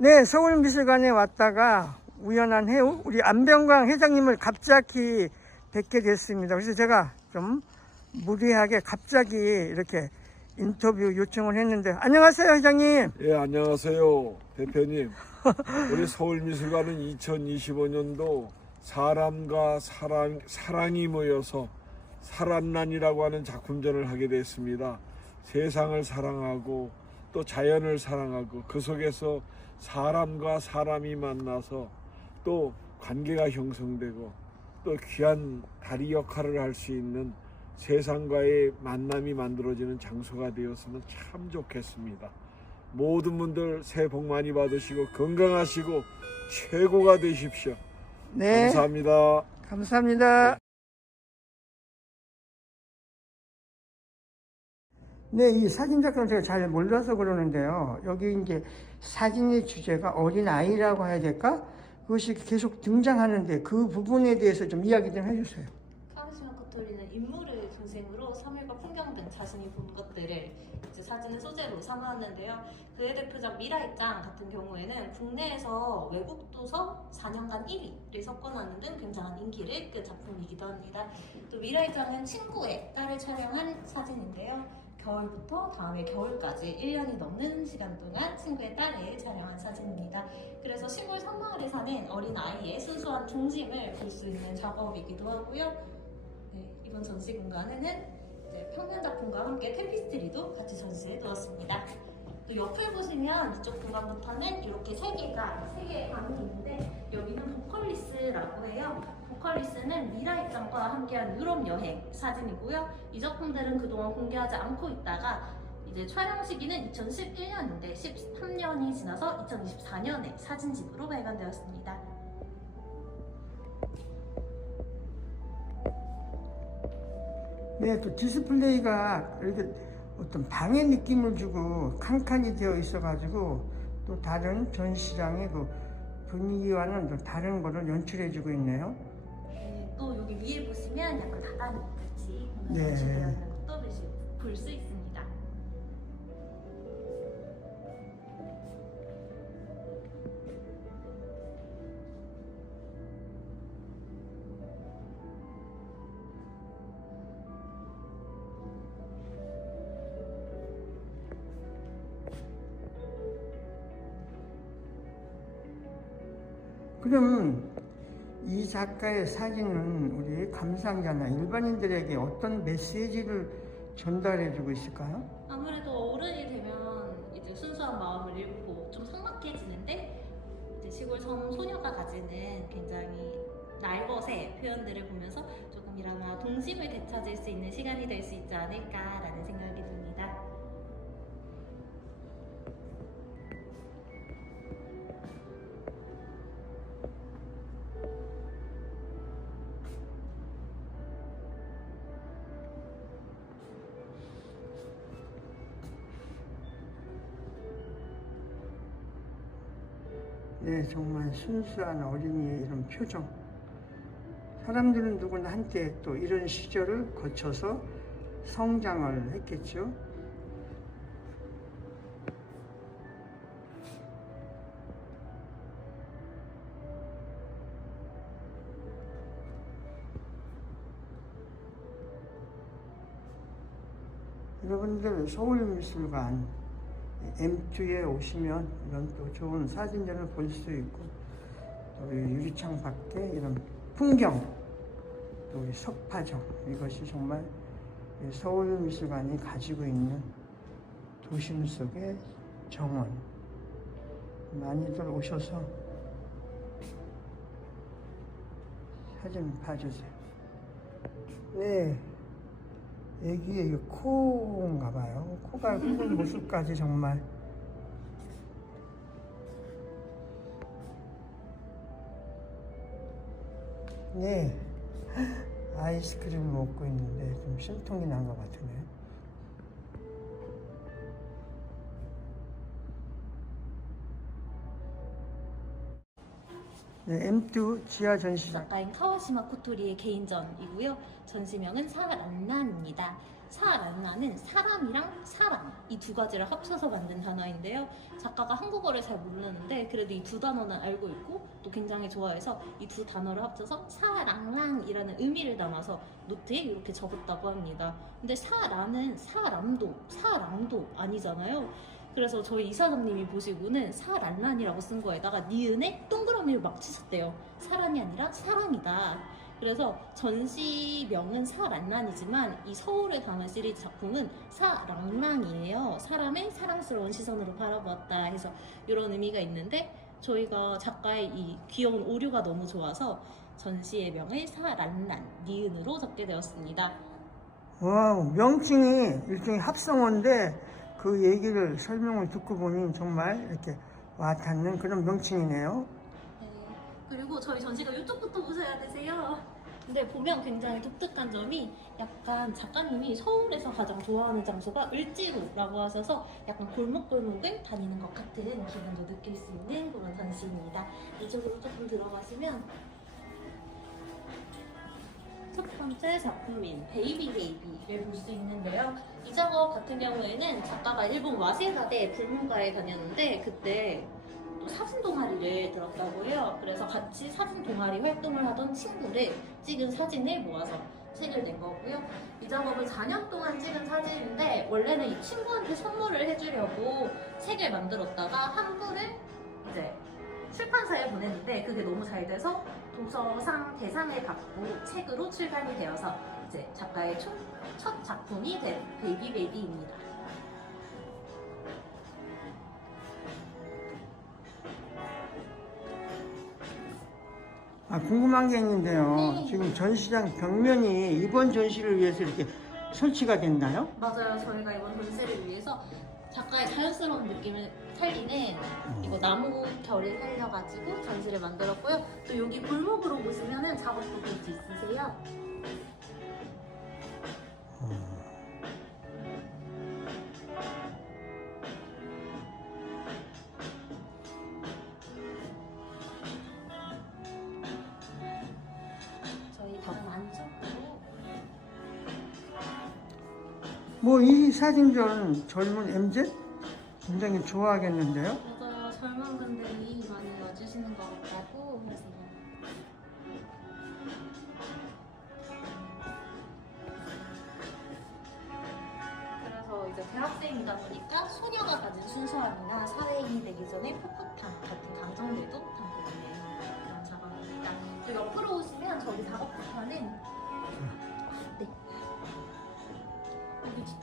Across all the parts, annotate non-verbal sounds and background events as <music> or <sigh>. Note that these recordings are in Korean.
네, 서울미술관에 왔다가 우연한 해우 우리 안병광 회장님을 갑자기 뵙게 됐습니다. 그래서 제가 좀 무리하게 갑자기 이렇게 인터뷰 요청을 했는데 안녕하세요 회장님. 예, 안녕하세요. 대표님. 우리 서울미술관은 2025년도 사람과 사랑, 사랑이 모여서 사람난이라고 하는 작품전을 하게 됐습니다. 세상을 사랑하고 또 자연을 사랑하고 그 속에서 사람과 사람이 만나서 또 관계가 형성되고 또 귀한 다리 역할을 할 수 있는 세상과의 만남이 만들어지는 장소가 되었으면 참 좋겠습니다. 모든 분들 새해 복 많이 받으시고 건강하시고 최고가 되십시오. 네, 감사합니다. 감사합니다. 네, 이 사진 작가는 제가 잘 몰라서 그러는데요. 여기 이제 사진의 주제가 어린 아이라고 해야 될까? 그것이 계속 등장하는데 그 부분에 대해서 좀 이야기 좀 해주세요. 카리스마 코토리는 인물을 중심으로 사물과 풍경 등 자신이 본 것들을 이제 사진의 소재로 삼았는데요. 그의 대표작 미라이짱 같은 경우에는 국내에서 외국 도서 4년간 1위를 석권하는 등 굉장한 인기를 끈 작품이기도 합니다. 또 미라이짱은 친구의 딸을 촬영한 사진인데요. 겨울부터 다음해 겨울까지 1년이 넘는 시간 동안 친구의 딸을 촬영한 사진입니다. 그래서 시골 산마을에 사는 어린 아이의 순수한 중심을 볼 수 있는 작업이기도 하고요. 네, 이번 전시 공간에는 평면 작품과 함께 테피스트리도 같이 전시해 두었습니다. 또 옆을 보시면 이쪽 공간부터는 이렇게 세 개가 세 개의 방이 있는데 여기는 보컬리스라고 해요. 보컬리스는 미라 입장과 함께한 유럽 여행 사진이고요. 이 작품들은 그동안 공개하지 않고 있다가 이제 촬영 시기는 2011년인데 13년이 지나서 2024년에 사진집으로 발간되었습니다. 네, 또 디스플레이가 이렇게 어떤 방의 느낌을 주고 칸칸이 되어 있어가지고 또 다른 전시장의 그 분위기와는 또 다른 거를 연출해주고 있네요. 네, 또 여기 위에 보시면 약간 다다리 같이 네. 연출되어 있는 것도 볼 수 있습니다. 그럼 이 작가의 사진은 우리 감상자나 일반인들에게 어떤 메시지를 전달해주고 있을까요? 아무래도 어른이 되면 이제 순수한 마음을 잃고 좀 삭막해지는데 이제 시골 섬 소녀가 가지는 굉장히 날것의 표현들을 보면서 조금이나마 동심을 되찾을 수 있는 시간이 될 수 있지 않을까라는 생각이 듭니다. 네, 정말 순수한 어린이의 이런 표정. 사람들은 누구나 한때 또 이런 시절을 거쳐서 성장을 했겠죠. 여러분들 서울미술관 M2에 오시면 이런 또 좋은 사진들을 볼 수 있고 또이 유리창 밖에 이런 풍경 또이 석파정 이것이 정말 이 서울미술관이 가지고 있는 도심 속의 정원 많이들 오셔서 사진 봐주세요. 네. 애기의 이 코인가 봐요. 코가 <laughs> 큰 모습까지 정말 네. 아이스크림 먹고 있는데 좀 심통이 난 것 같으네요. 네, M2 지하 전시장. 작가인 카와시마 코토리의 개인전이고요. 전시명은 사란란입니다. 사란란은 사람이랑 사랑 이 두 가지를 합쳐서 만든 단어인데요. 작가가 한국어를 잘 모르는데 그래도 이 두 단어는 알고 있고 또 굉장히 좋아해서 이 두 단어를 합쳐서 사랑랑이라는 의미를 담아서 노트에 이렇게 적었다고 합니다. 근데 사란은 사람도 사랑도 아니잖아요. 그래서 저희 이사장님이 보시고는 사란란이라고 쓴 거에다가 니은에 동그라미를 막 치셨대요. 사란이 아니라 사랑이다. 그래서 전시명은 사란란이지만 이 서울에 담은 시리즈 작품은 사랑랑이에요. 사람의 사랑스러운 시선으로 바라보았다 해서 이런 의미가 있는데 저희가 작가의 이 귀여운 오류가 너무 좋아서 전시의 명을 사란란 니은으로 적게 되었습니다. 와우, 명칭이 일종의 합성어인데 그 얘기를 설명을 듣고 보니 정말 이렇게 와닿는 그런 명칭이네요. 네. 그리고 저희 전시가 이쪽부터 보셔야 되세요. 근데 보면 굉장히 독특한 점이 약간 작가님이 서울에서 가장 좋아하는 장소가 을지로라고 하셔서 약간 골목골목을 다니는 것 같은 기분도 느낄 수 있는 그런 전시입니다. 이쪽으로 조금 들어가시면 첫 번째 작품인 베이비 베이비를 볼 수 있는데요. 이 작업 같은 경우에는 작가가 일본 와세다대 불문가에 다녔는데 그때 또 사진 동아리를 들었다고 해요. 그래서 같이 사진 동아리 활동을 하던 친구를 찍은 사진을 모아서 책을 낸 거고요. 이 작업을 4년 동안 찍은 사진인데 원래는 이 친구한테 선물을 해주려고 책을 만들었다가 한 부를 이제 출판사에 보냈는데 그게 너무 잘 돼서 도서상 대상을 받고 책으로 출간이 되어서 이제 작가의 초- 첫 작품이 된 베이비 베이비입니다. 아, 궁금한 게 있는데요. 네. 지금 전시장 벽면이 이번 전시를 위해서 이렇게 설치가 됐나요? 맞아요. 저희가 이번 전시를 위해서 작가의 자연스러운 느낌을 살리는 이거 나무 결을 살려가지고 전시를 만들었고요. 또 여기 골목으로 보시면은 작업도 볼 수 있으세요. 저 뭐 이 사진전 젊은 MZ 굉장히 좋아하겠는데요. 맞아요. 젊은 분들이 많이 와주시는 것 같다고 해서 그래서 이제 대학생이다 보니까 소녀가 가진 순수함이나 사회인이 되기 전에 풋풋함 같은 감정들도 담겨있는 그런 작업입니다. 저 옆으로 오시면 저기 작업부터는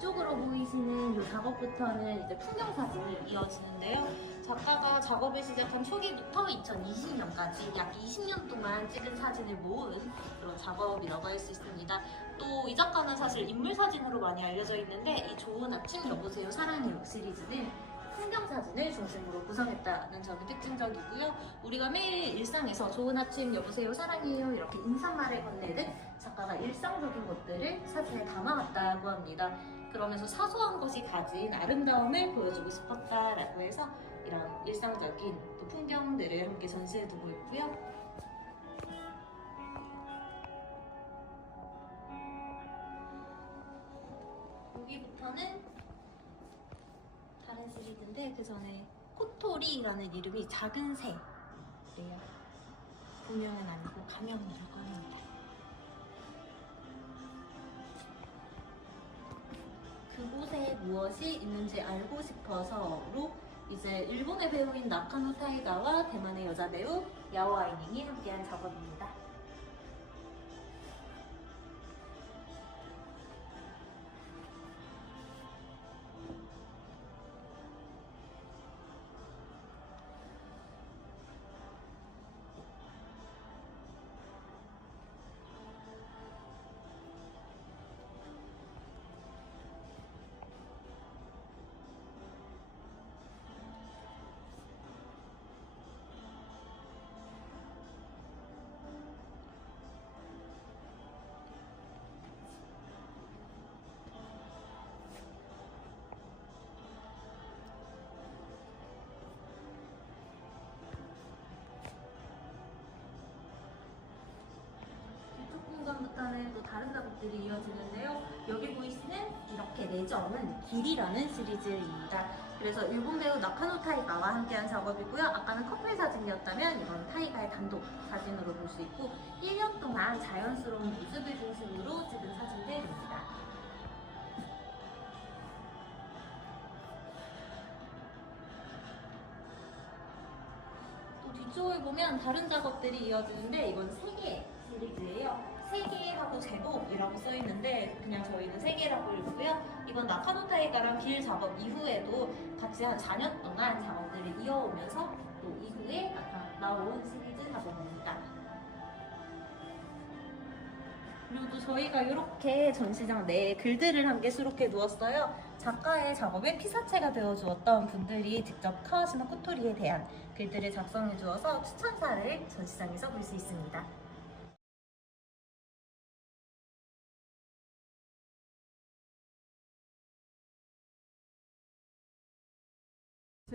뒤쪽으로 보이시는 이 작업부터는 이제 풍경 사진이 이어지는데요. 작가가 작업을 시작한 초기부터 2020년까지 약 20년 동안 찍은 사진을 모은 그런 작업이라고 할 수 있습니다. 또 이 작가는 사실 인물 사진으로 많이 알려져 있는데 이 좋은 아침 여보세요 사랑해요 시리즈는 풍경 사진을 중심으로 구성했다는 점이 특징적이고요. 우리가 매일 일상에서 좋은 아침 여보세요 사랑해요 이렇게 인사말을 건네듯 작가가 일상적인 것들을 사진에 담아왔다고 합니다. 그러면서 사소한 것이 가진 아름다움을 보여주고 싶었다라고 해서 이런 일상적인 또 풍경들을 함께 전시해두고 있고요. 여기부터는 시리즈인데 그 전에 코토리라는 이름이 작은 새래요. 분명은 아니고 가명이라고 합니다. 그곳에 무엇이 있는지 알고 싶어서로 이제 일본의 배우인 나카노 타이가와 대만의 여자 배우 야오 아이닝이 함께한 작업입니다. 작업들이 이어지는데요. 여기 보이시는 이렇게 네 점은 길이라는 시리즈입니다. 그래서 일본 배우 나카노 타이가와 함께한 작업이고요. 아까는 커플 사진이었다면 이건 타이가의 단독 사진으로 볼 수 있고 1년 동안 자연스러운 모습을 중심으로 찍은 사진들입니다. 또 뒤쪽을 보면 다른 작업들이 이어지는데 이건 세개 시리즈예요. 세 개하고 제목이라고 써 있는데 그냥 저희는 세 개라고 읽고요. 이건 나카노 타이가랑 길 작업 이후에도 같이 한 4년 동안 작업들을 이어오면서 또 이후에 나온 시리즈 작업입니다. 그리고 또 저희가 이렇게 전시장 내에 글들을 함께 수록해 두었어요. 작가의 작업에 피사체가 되어 주었던 분들이 직접 카와시마 코토리에 대한 글들을 작성해 주어서 추천사를 전시장에서 볼 수 있습니다.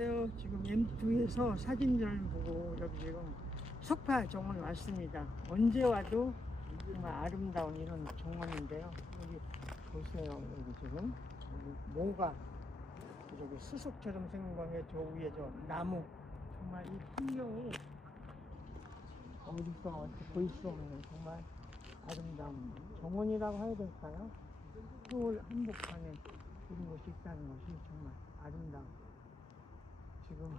안녕하세요. 지금 M2에서 사진전을 보고 여기 지금 석파 정원 왔습니다. 언제 와도 정말 아름다운 이런 정원인데요. 여기 보세요. 여기 지금 여기 모가 저기 수석처럼 생긴 거에 저 위에 저 나무 정말 이 풍경이 어디서 어디 보일 수 없는 정말 아름다운 정원이라고 해야 될까요? 서울 한복판에 이런 곳이 있다는 것이 정말 아름다운 지금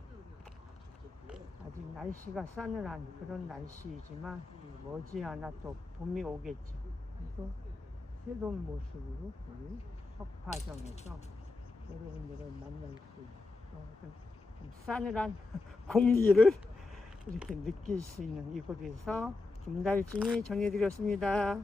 아직 날씨가 싸늘한 그런 날씨이지만 머지않아 또 봄이 오겠죠. 그래서 새로운 모습으로 우리 석파정에서 여러분들을 만날 수 있어 좀 싸늘한 <laughs> 공기를 이렇게 느낄 수 있는 이곳에서 김달진이 정해드렸습니다.